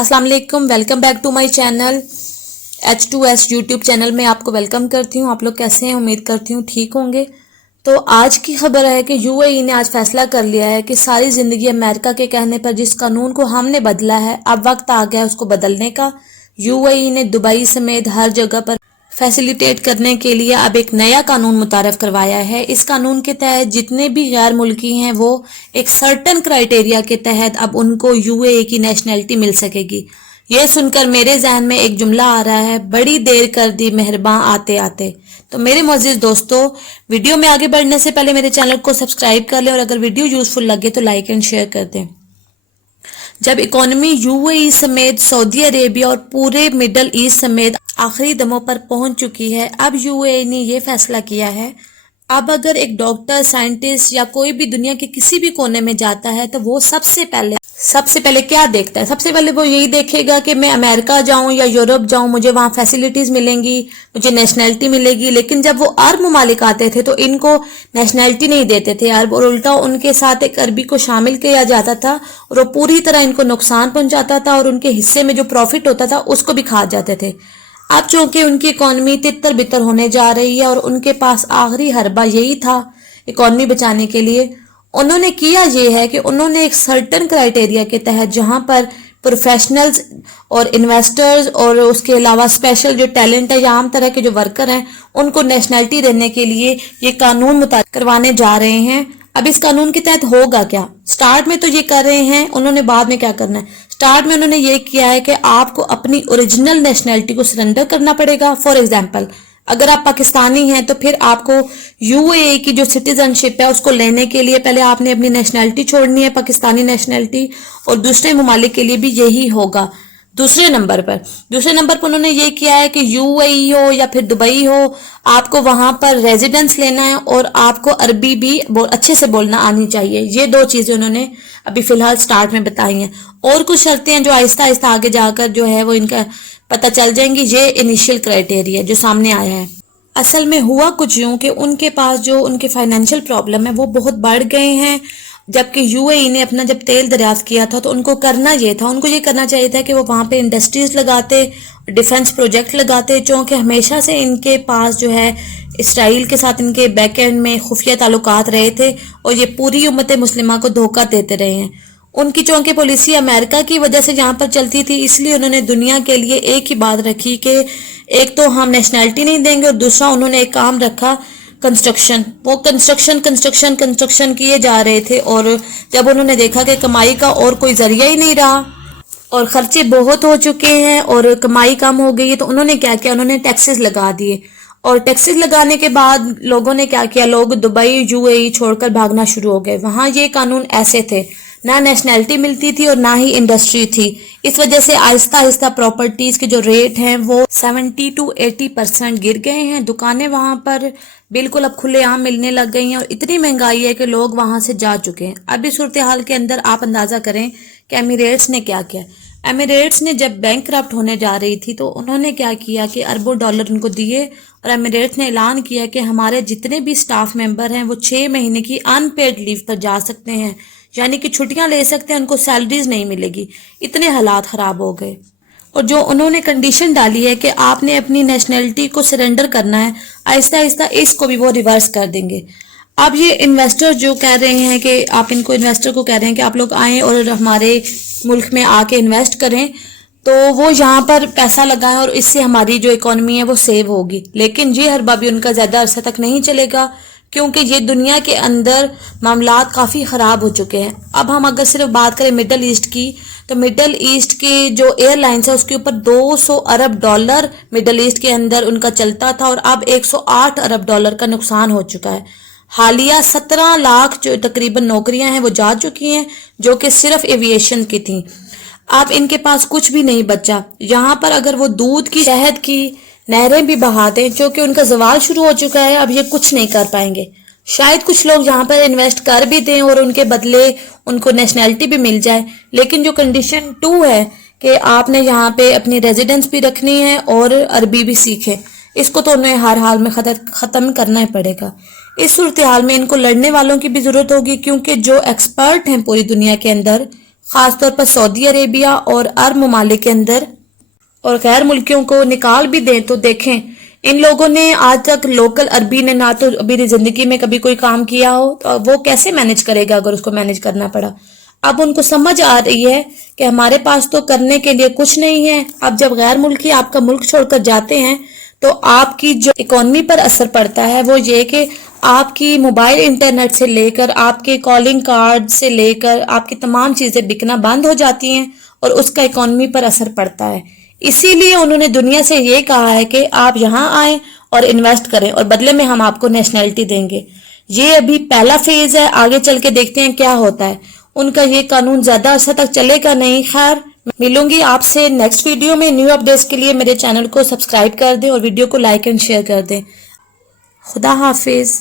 अस्सलाम वालेकुम, welcome back to my channel H2S YouTube channel में आपको वेलकम करती हूँ। आप लोग कैसे हैं? उम्मीद करती हूँ ठीक होंगे। तो आज की खबर है कि यूएई ने आज फैसला कर लिया है कि सारी ज़िंदगी अमेरिका के कहने पर जिस कानून को हमने बदला है, अब वक्त आ गया है उसको बदलने का। यूएई ने दुबई समेत हर जगह पर फैसिलिटेट करने के लिए अब एक नया कानून मुतारफ करवाया है। इस कानून के तहत जितने भी गैर मुल्की हैं वो एक सर्टन क्राइटेरिया के तहत अब उनको यूएई की नेशनैलिटी मिल सकेगी। ये सुनकर मेरे जहन में एक जुमला आ रहा है, बड़ी देर कर दी मेहरबान आते आते। तो मेरे मोअज़्ज़िज़ दोस्तों, वीडियो में आगे बढ़ने से पहले मेरे चैनल को सब्सक्राइब कर लें और अगर वीडियो यूजफुल लगे तो लाइक एंड शेयर कर दें। जब इकोनॉमी यूएई समेत सऊदी अरेबिया और पूरे मिडल ईस्ट समेत आखिरी दमों पर पहुंच चुकी है, अब यूएई ने ये फैसला किया है, अब अगर एक डॉक्टर, साइंटिस्ट या कोई भी दुनिया के किसी भी कोने में जाता है तो वो सबसे पहले क्या देखता है? सबसे पहले वो यही देखेगा कि मैं अमेरिका जाऊं या यूरोप जाऊं, मुझे वहां फैसिलिटीज मिलेंगी, मुझे नेशनैलिटी मिलेगी। लेकिन जब वो अरब ममालिक आते थे तो इनको नेशनैलिटी नहीं देते थे अरब, और उल्टा उनके साथ एक अरबी को शामिल किया जाता था और वो पूरी तरह इनको नुकसान पहुंचाता था और उनके हिस्से में जो प्रॉफिट होता था उसको भी खा जाते थे। अब चूंकि उनकी इकॉनमी तितर बितर होने जा रही है और उनके पास आखिरी हरबा यही था इकॉनमी बचाने के लिए, उन्होंने किया ये है कि उन्होंने एक सर्टन क्राइटेरिया के तहत जहां पर प्रोफेशनल्स और इन्वेस्टर्स और उसके अलावा स्पेशल जो टैलेंट है या आम तरह के जो वर्कर हैं उनको नेशनैलिटी देने के लिए ये कानून मुताबिक करवाने जा रहे हैं। अब इस कानून के तहत होगा क्या? स्टार्ट में तो ये कर रहे हैं, उन्होंने बाद में क्या करना है? स्टार्ट में उन्होंने ये किया है कि आपको अपनी ओरिजिनल नेशनैलिटी को सरेंडर करना पड़ेगा। फॉर एग्जाम्पल, अगर आप पाकिस्तानी हैं तो फिर आपको यूएई की जो सिटीजनशिप है उसको लेने के लिए पहले आपने अपनी नेशनैलिटी छोड़नी है, पाकिस्तानी नेशनैलिटी, और दूसरे ममालिक के लिए भी यही होगा। दूसरे नंबर पर उन्होंने ये किया है कि यूएई हो या फिर दुबई हो, आपको वहां पर रेजिडेंस लेना है और आपको अरबी भी अच्छे से बोलना आनी चाहिए। ये दो चीजें उन्होंने अभी फिलहाल स्टार्ट में बताई हैं, और कुछ शर्तें हैं जो आहिस्ता आहिस्ता आगे जाकर जो है वो इनका पता चल जाएंगी। ये इनिशियल क्राइटेरिया जो सामने आया है। असल में हुआ कुछ यूं कि उनके पास जो उनके फाइनेंशियल प्रॉब्लम है वो बहुत बढ़ गए हैं, जबकि यूएई ने अपना जब तेल दरियाफ्त किया था तो उनको करना ये था, उनको ये करना चाहिए था कि वो वहाँ पे इंडस्ट्रीज लगाते, डिफेंस प्रोजेक्ट लगाते, चूँकि हमेशा से इनके पास जो है इसराइल के साथ इनके बैक एंड में खुफिया ताल्लुकात रहे थे और ये पूरी उम्मत मुस्लिमा को धोखा देते रहे हैं। उनकी चूँकि पॉलिसी अमेरिका की वजह से यहाँ पर चलती थी, इसलिए उन्होंने दुनिया के लिए एक ही बात रखी कि एक तो हम नेशनैलिटी नहीं देंगे और दूसरा उन्होंने एक काम रखा कंस्ट्रक्शन। वो कंस्ट्रक्शन किए जा रहे थे और जब उन्होंने देखा कि कमाई का और कोई जरिया ही नहीं रहा और खर्चे बहुत हो चुके हैं और कमाई कम हो गई है, तो उन्होंने क्या किया? उन्होंने टैक्सेस लगा दिए, और टैक्सेस लगाने के बाद लोगों ने क्या किया? लोग दुबई यूएई छोड़कर भागना शुरू हो गए। वहां ये कानून ऐसे थे, ना नेशनैलिटी मिलती थी और ना ही इंडस्ट्री थी। इस वजह से आहिस्ता आहिस्ता प्रॉपर्टीज के जो रेट हैं वो 70 to 80% गिर गए हैं। दुकानें वहां पर बिल्कुल अब खुलेआम मिलने लग गई हैं और इतनी महंगाई है कि लोग वहां से जा चुके हैं। अभी सूरत हाल के अंदर आप अंदाजा करें कि एमिरेट्स ने क्या किया। एमिरेट्स ने जब बैंकक्रप्ट होने जा रही थी तो उन्होंने क्या किया कि अरबों डॉलर उनको दिए और एमिरेट्स ने ऐलान किया कि हमारे जितने भी स्टाफ मेंबर हैं वो 6 महीने की अनपेड लीव पर जा सकते हैं, यानी कि छुट्टियां ले सकते हैं, उनको सैलरीज नहीं मिलेगी। इतने हालात खराब हो गए। और जो उन्होंने कंडीशन डाली है कि आपने अपनी नेशनैलिटी को सरेंडर करना है, आहिस्ता आहिस्ता इसको भी वो रिवर्स कर देंगे। अब ये इन्वेस्टर जो कह रहे हैं कि आप इनको इन्वेस्टर को कह रहे हैं कि आप लोग आएँ और हमारे मुल्क में आके इन्वेस्ट करें, तो वो यहाँ पर पैसा लगाएं और इससे हमारी जो इकोनॉमी है वो सेव होगी। लेकिन ये हरबा भी उनका ज़्यादा अरसा तक नहीं चलेगा, क्योंकि ये दुनिया के अंदर मामलात काफ़ी ख़राब हो चुके हैं। अब हम अगर सिर्फ बात करें मिडल ईस्ट की, तो मिडल ईस्ट के जो एयरलाइंस है उसके ऊपर 200 अरब डॉलर मिडल ईस्ट के अंदर उनका चलता था और अब 108 अरब डॉलर का नुकसान हो चुका है। हालिया 17 लाख जो तकरीबन नौकरियां हैं वो जा चुकी हैं, जो कि सिर्फ एविएशन की थी। अब इनके पास कुछ भी नहीं बचा। यहाँ पर अगर वो दूध की, शहद की नहरें भी बहा दें, क्योंकि उनका जवाल शुरू हो चुका है, अब ये कुछ नहीं कर पाएंगे। शायद कुछ लोग यहाँ पर इन्वेस्ट कर भी दें और उनके बदले उनको नेशनैलिटी भी मिल जाए, लेकिन जो कंडीशन 2 है कि आपने यहाँ पे अपनी रेजिडेंस भी रखनी है और अरबी भी सीखे, इसको तो उन्हें हर हाल में ख़त्म करना ही पड़ेगा। इस सूरत हाल में इनको लड़ने वालों की भी ज़रूरत होगी, क्योंकि जो एक्सपर्ट हैं पूरी दुनिया के अंदर, خاص طور پر سعودی عربیہ اور عرب ممالک کے اندر اور غیر ملکیوں کو نکال بھی دیں تو دیکھیں ان لوگوں نے آج تک لوکل عربی نے نہ تو ابھی زندگی میں کبھی کوئی کام کیا ہو تو وہ کیسے مینج کرے گا اگر اس کو مینج کرنا پڑا. اب ان کو سمجھ آ رہی ہے کہ ہمارے پاس تو کرنے کے لیے کچھ نہیں ہے. اب جب غیر ملکی آپ کا ملک چھوڑ کر جاتے ہیں تو آپ کی جو اکانومی پر اثر پڑتا ہے وہ یہ کہ آپ کی موبائل انٹرنیٹ سے لے کر آپ کے کالنگ کارڈ سے لے کر آپ کی تمام چیزیں بکنا بند ہو جاتی ہیں اور اس کا اکانومی پر اثر پڑتا ہے. اسی لیے انہوں نے دنیا سے یہ کہا ہے کہ آپ یہاں آئیں اور انویسٹ کریں اور بدلے میں ہم آپ کو نیشنلٹی دیں گے. یہ ابھی پہلا فیز ہے, آگے چل کے دیکھتے ہیں کیا ہوتا ہے. ان کا یہ قانون زیادہ عرصہ تک چلے گا نہیں. خیر, ملوں گی آپ سے نیکسٹ ویڈیو میں. نیو اپڈیٹس کے لیے میرے چینل کو سبسکرائب کر دیں اور ویڈیو کو لائک اینڈ شیئر کر دیں. خدا حافظ.